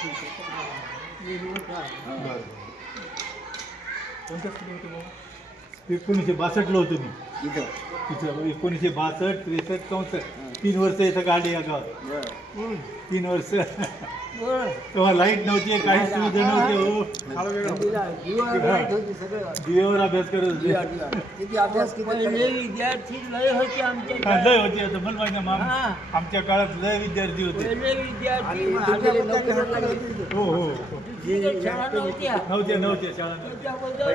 बरं. कोणत्या स्कूल होते बाबा? 1962 होतो मी इथं तिथं. 1962, 63, 64 3 वर्ष इथं काढली या गावात. 3 वर्ष तेव्हा लाईट नव्हती, काही सुविधा नव्हती. हो, दिव्यावर अभ्यास करत होते. किती अभ्यास पहिले विद्यार्थी लय होते आमच्या हा, लय होती. आता मला माझ्या आमच्या काळात लय विद्यार्थी होते. पहिले विद्यार्थी हो हो शाळा नव्हत्या नव्हत्या शाळा नव्हत्या. त्याच्याबद्दल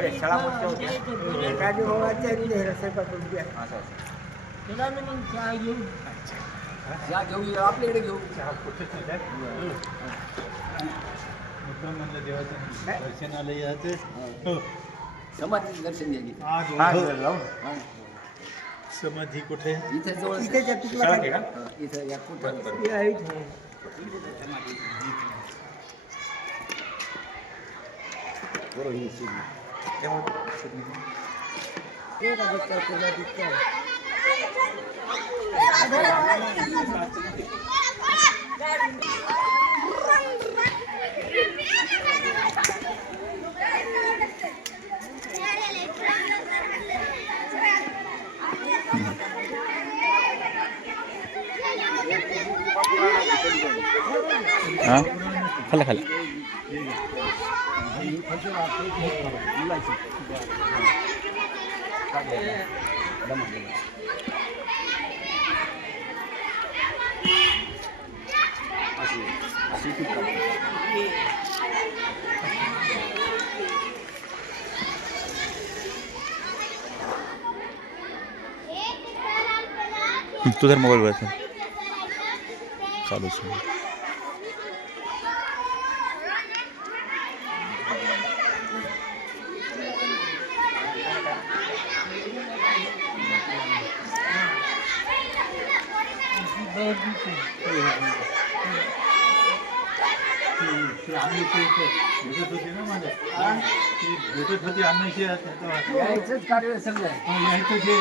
चला ना मग चहा घेऊ. घेऊ आपल्याकडे घेऊ. मुद्दाम म्हणलं देवाचं दर्शनाला यायचं. हो. समाधी दर्शन घ्यायची. आज समाधी कुठे? इथे जवळ इथं या कुठं हां खाला खाला तुझा मोबाईल चालू भेटत होती ना माझ्या भेटत होती आम्ही यायचंच कार्य सगळं यायचं जे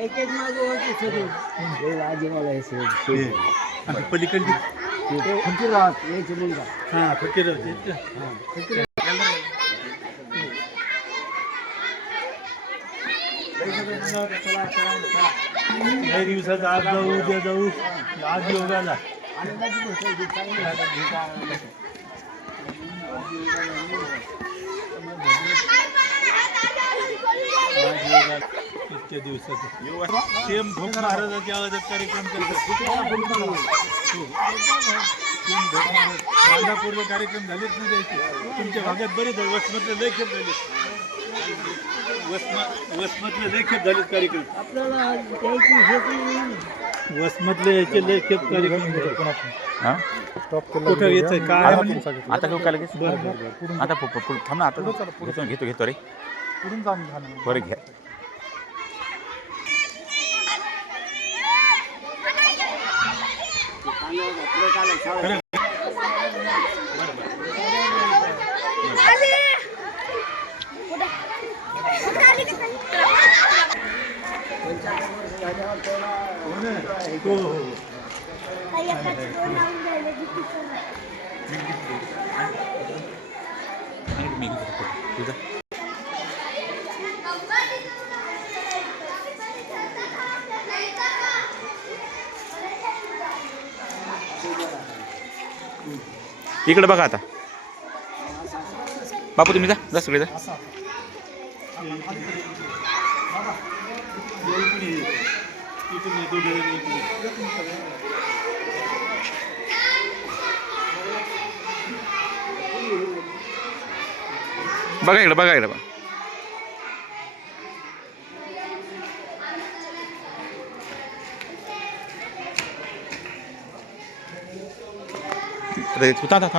एक एक मागे होते सगळे आजीवाला हे सगळं पलीकडली फकीरराव यायचे मुलगा हां फकीर होते. काही दिवसात आज जाऊ उद्या जाऊ आज योगाला इतक्या दिवसात सेम भोग महाराजाच्या आवाजात कार्यक्रम करतात. राधापूरला कार्यक्रम झालेच नाही द्यायचे. तुमच्या भागात बरेच आहे. वसमतले लय खेप झाले. वसमतले लय खेप झालेत कार्यक्रम. आपल्याला त्याची वसमतले याचे लय खेप कार्यक्रम हां कुठं येतं काय आता घेऊ काय लगेच आता थांब ना आता घेतो रे पुढून जाऊन बरं घ्या. तुझा इकडे बघा आता बापू तुम्ही जा सगळे जा. बघा इकडे बघा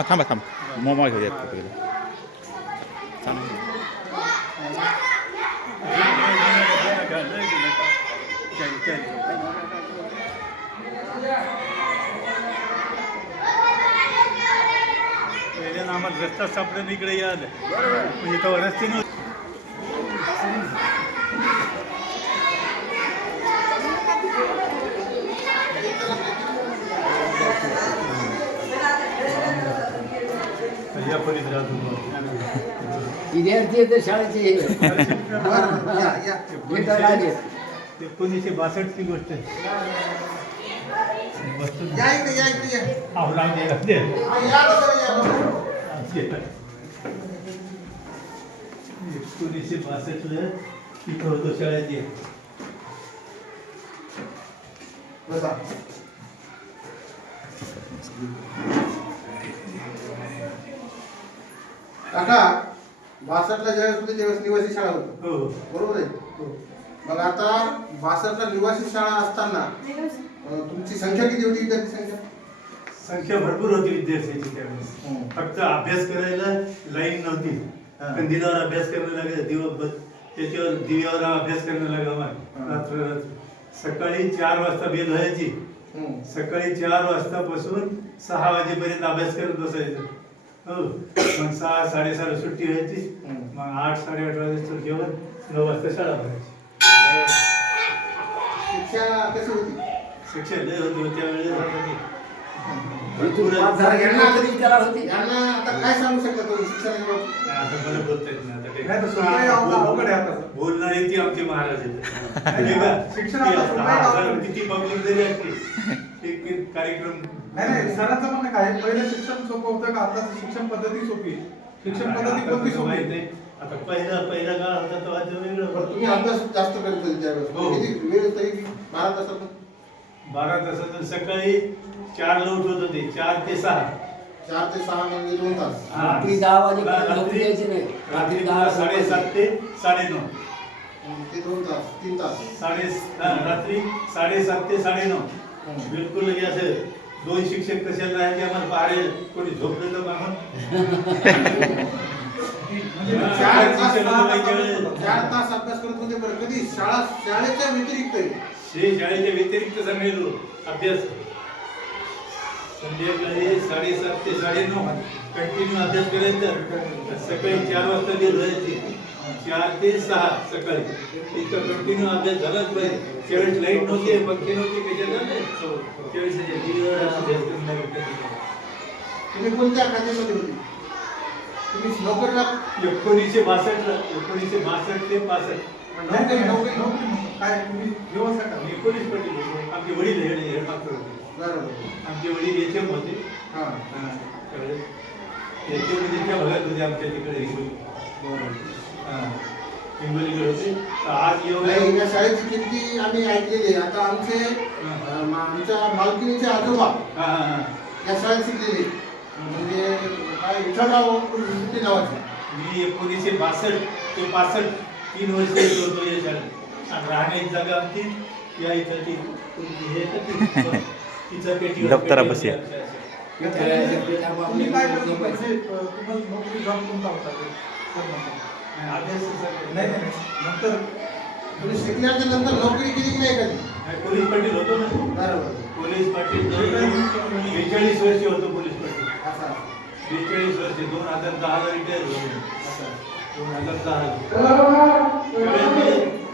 थांबा मोबाईल घेऊ द्या. आम्हाला रस्ता सापडून इकडे यायला म्हणजे तेव्हा रस्ते नव्हते. एकोणीस राहतो विद्यार्थी तर शाळेचे हे. भेटायला आले. 1962 ची गोष्ट आहे. वस्तू- अहो, राम दे, राम दे. अशी आहे. 1962 इथं होतो शाळेत ये. काका 62ला ज्यावेळेस होते त्यावेळेस निवासी शाळा होती हो हो. बरोबर आहे मग आता 62ला निवासी शाळा असताना तुमची संख्या किती होती विद्यार्थी संख्या संख्या भरपूर होती विद्यार्थ्यांची त्यावेळेस. फक्त अभ्यास करायला लाईन नव्हती. कंदिलावर अभ्यास करायला लागेल, त्याच्यावर दिव्यावर अभ्यास करायला लागला रात्र. सकाळी 4 वाजता बेल व्हायची. सकाळी 4 वाजतापासून 6 वाजेपर्यंत अभ्यास करत बसायचं. हो, मग 6 साडेसहाला सुट्टी व्हायची. मग 8 साडेआठ वाजेचं जेवण, 9 वाजता शाळा भरायची. शिक्षा कशी होती शिक्षण लय होतं त्यावेळेस. इथून पाच झाला यांना कधी त्याला होती. यांना आता काय सांगू शकता तुम्ही शिक्षणाच्या बाबतीत? आता मला बोलता येत नाही. आता काही. नाही तर सोपं अवघड आहे आता. बोलणारे ती आमचे महाराज आहेत. शिक्षण आता सोपं आहे का अवघड? किती पब्लिक जरी असली एक कार्यक्रम. नाही सरांचं म्हणणं काय पहिलं शिक्षण सोपं होतं का आता शिक्षण पद्धती सोपी शिक्षण पद्धती कोणती सोपी माहित नाही. आता पहिला काळ होता तेव्हा ते वेगळं बरं, होतं. तुम्ही अभ्यास जास्त करत होते त्यावेळेस हो. किती वेळ तरी 12 तासात 12 तासातून सकाळी 4ला उठवत होते. 4 ते 6. 4 ते 6 म्हणजे 2 तास हा. रात्री 10 वाजेपर्यंत झोपू रात्री द्यायचे नाही. रात्री 10 7:30 ते 9:30. ते 2 तास 3 तास रात्री 7:30 ते 9:30. बिलकुल म्हणजे असं 2 शिक्षक कशाला राहायचे आम्हाला पाहायला. कोणी झोपलं तर आम्हाला. म्हणजे 4 तास अभ्यास करत होते बरं कधी शाळेच्या व्यतिरिक्त शाळेच्या व्यतिरिक्त सांगायलो अभ्यास. संध्याकाळी 7:30 ते 9:30 कंटिन्यू अभ्यास करायचा. सकाळी 4 वाजता गेल व्हायची. 4 ते 6 सकाळी इतका कंटिन्यू अभ्यास झालाच पाहिजे. त्यावेळेस लाईट नव्हती, पंखे नव्हते, कशाला नाही. त्यावेळेस अभ्यास करणं. तुम्ही कोणत्या खात्यामध्ये होते तुम्ही नोकरीला 1962 ते 65. नोकरी काय तुम्ही व्यवसाय मी पोलीस पाटील होतो. आमचे वडील हेडमास्टर होते. बरोबर आमचे वडील एचएम होते. हां एचएम म्हणजे त्या भागात होते आमच्या तिकडे हिंगोली. हिंगोलीकडे होते. तर आज नाही, या शाळेची किमती आम्ही ऐकलेली आहे. आता आमच्या मालकीणीचे आजोबा या शाळेत शिकलेले म्हणजे काय विठ्ठलराव कुलकर्णी नावाचे मी 1962 ते 65 3 वर्ष येत होतो या शाळेत. आणि राहण्याची जागा आमची या इथं ती हे तिचं पेटी दप्तरापाशी. तुम्ही काय करत होता तुम्हाला नोकरी जॉब कोणता होता ते? नाही नंतर तुम्ही शिकल्याच्या नंतर नोकरी केली की नाही कधी पोलीस पाटील होतो ना. बरोबर पोलीस पाटील 42 वर्ष होतो पोलीस पाटील. असा 42 वर्ष 2010ला रिटायर झालो. 2010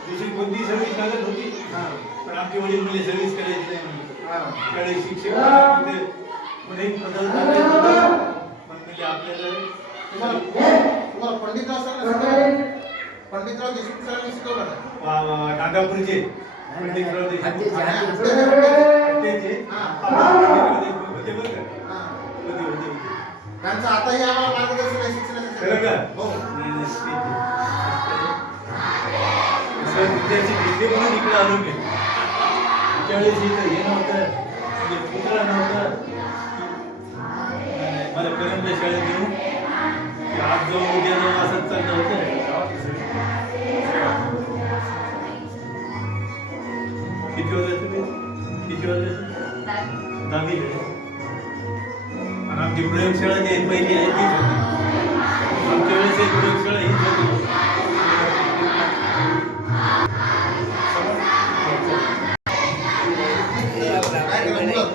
दुसरी कोणती सर्व्हिस लागत होती पण आमची वडील म्हणजे सर्व्हिस करायची नाही म्हणजे. त्यावेळी शिक्षक म्हणजे पदाला म्हणजे आपल्याला तुम्हाला पंडितराव देशमुख सरांनी शिकवलं ना नांदापूरचे पंडितराव देशमुख होते बरं का. हां. होते. त्यांचं आताही आम्हाला मार्गदर्शन आहे शिक्षणाचं खरं का? हो सर विद्यार्थी भेटले म्हणून इकडे आलो मी. त्यावेळेस इथं हे नव्हतं म्हणजे पुतळा नव्हता. मला करंबल्या शाळेत घेऊन की आज जाऊन उद्या जाऊन असंच चाललं होतं. किती वाजता तुम्ही किती वाजता 10वी आणि आमची प्रयोगशाळा जी आहे पहिली आहे तीच होती. आमच्या वेळेस एक प्रयोगशाळा हीच होती. काय केलं मुलं?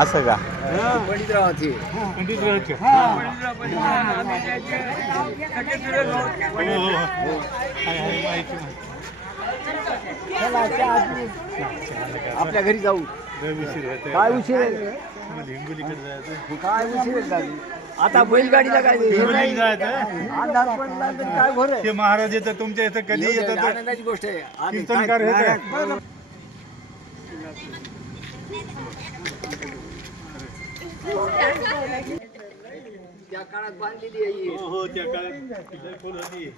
असं का पंडितरावाची पंडित राहायचे. आम्ही त्याचे सगळे तुरे भाऊ. हो, हो, हो. आहे, माहिती आहे. चला, चहा पिऊ. आपल्या घरी जाऊ लय उशीर होतोय. काय उशीर आहे मला हिंगोलीकडे जायचं. काय उशीर आहे दादी? आता बैलगाडीला काय हे हिंगोलीला नाही. जायचं. अंधार पडला तर काय घोर आहे ते महाराज येतात तुमच्या इथं कधी येऊ द्या, येतात आनंदाची गोष्ट आहे आणि कीर्तनकार काय- येतात. त्या काळात बांधलेली आहे ही. हो हो त्या काळात लय खोल होती.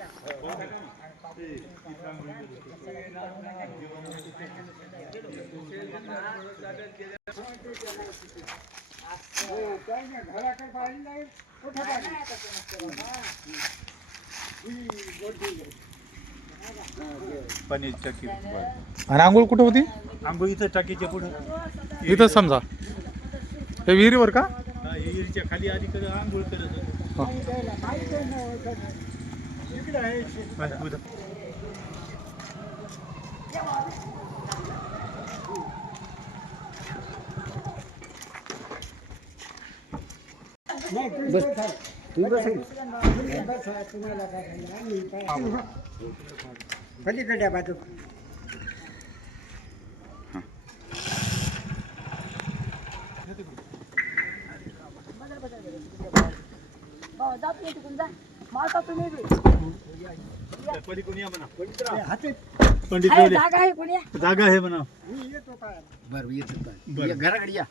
पाणी टाकी आणि आंघोळ कुठं होती आंघोळीचं टाकीच्या पुढे इथं समजा हे विहिरीवर का हिरीच्या खाली अलीकडे आंघोळ करत होतो. इकडे आहे बस, उद्या. बस तुम्ही बस पलीकडे बाजू पलीकडून या म्हणा. हाती पंडित आहे, जेवले. जागा आहे कोणी जागा आहे म्हणा. बरं येतो काय बरं. घराकडे या